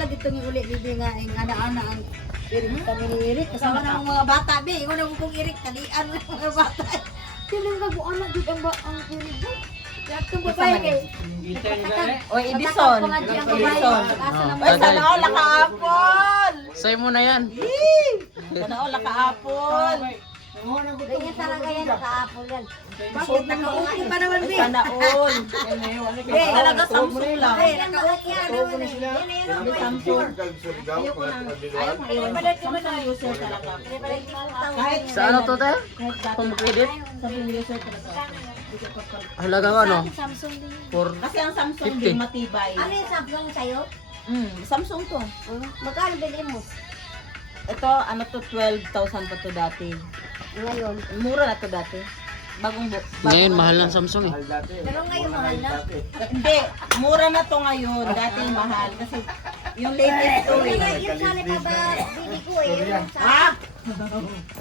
lagi itong uli, bibi nga, ang ana-ana ang irik kami ni Irik. Kasama na ang mga bata, bi. Ikaw na kung Irik, talian mo yung mga bata. Silang kaguanak dito ang Irik. Lahat ng babae kay... Oy, Edison. Edison. Oy, sana all naka-apple. Say mo na yan. Sana all naka-apple. Ganyan talaga yan, naka-apple yan. Bakit naka-uki pa naman, bi? Sana all. Talaga Samsung lang. Ay, naka-uki yan naman eh. Yan, Samsung. Ayoko na. Samsung user talaga. Kahit Sa ano to, te? kahit dati. Kung credit? Samsung user talaga. Halagang ano? Samsung din. For Kasi ang Samsung 50. din matibay. Ano yung Samsung sa'yo? Samsung to. Magkano bilhin mo? Ito, ano to, 12,000 pa to dati. Ngayon. Mura na to dati. Bagong ngayon, mahal ng Samsung eh. Pero ngayon mahal na. Hindi, mura na to ngayon. Dati mahal. Kasi yung latest to eh. Yung sana pa ba, bili ko eh. Yung Ha?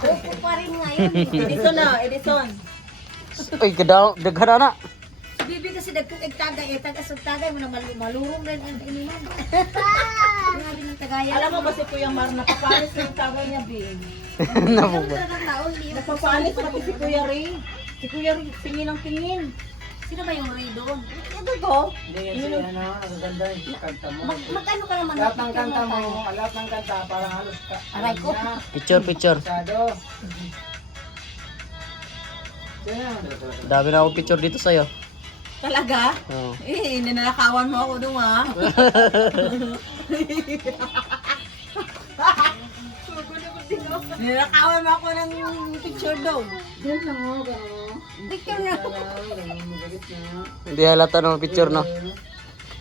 Opo pa rin ngayon. Edison na, Edison. Uy, daghan na. Bibi kasi nagkukig tagay, tagasog tagay mo na malurong rin ang iniman. Grabe ng tagayan. Alam mo ba si Kuya Mar, napapalis ng tagal niya, Bing? Nabubuhay. Napapalis pati si Kuya Ray. Si Kuya Ray, tingin ng tingin. Sino ba yung Ray doon? Ito to. Magkano ka naman? Lahat ng kanta mo, lahat ng kanta, parang halos ka. Aray ko. Picture, picture. Masyado. Dami na akong picture dito sa'yo. Talaga? Oo. Eh, ninanakawan mo ako doon ha. Ninanakawan mo ako ng picture daw. Picture na. Hindi halata ng picture, no?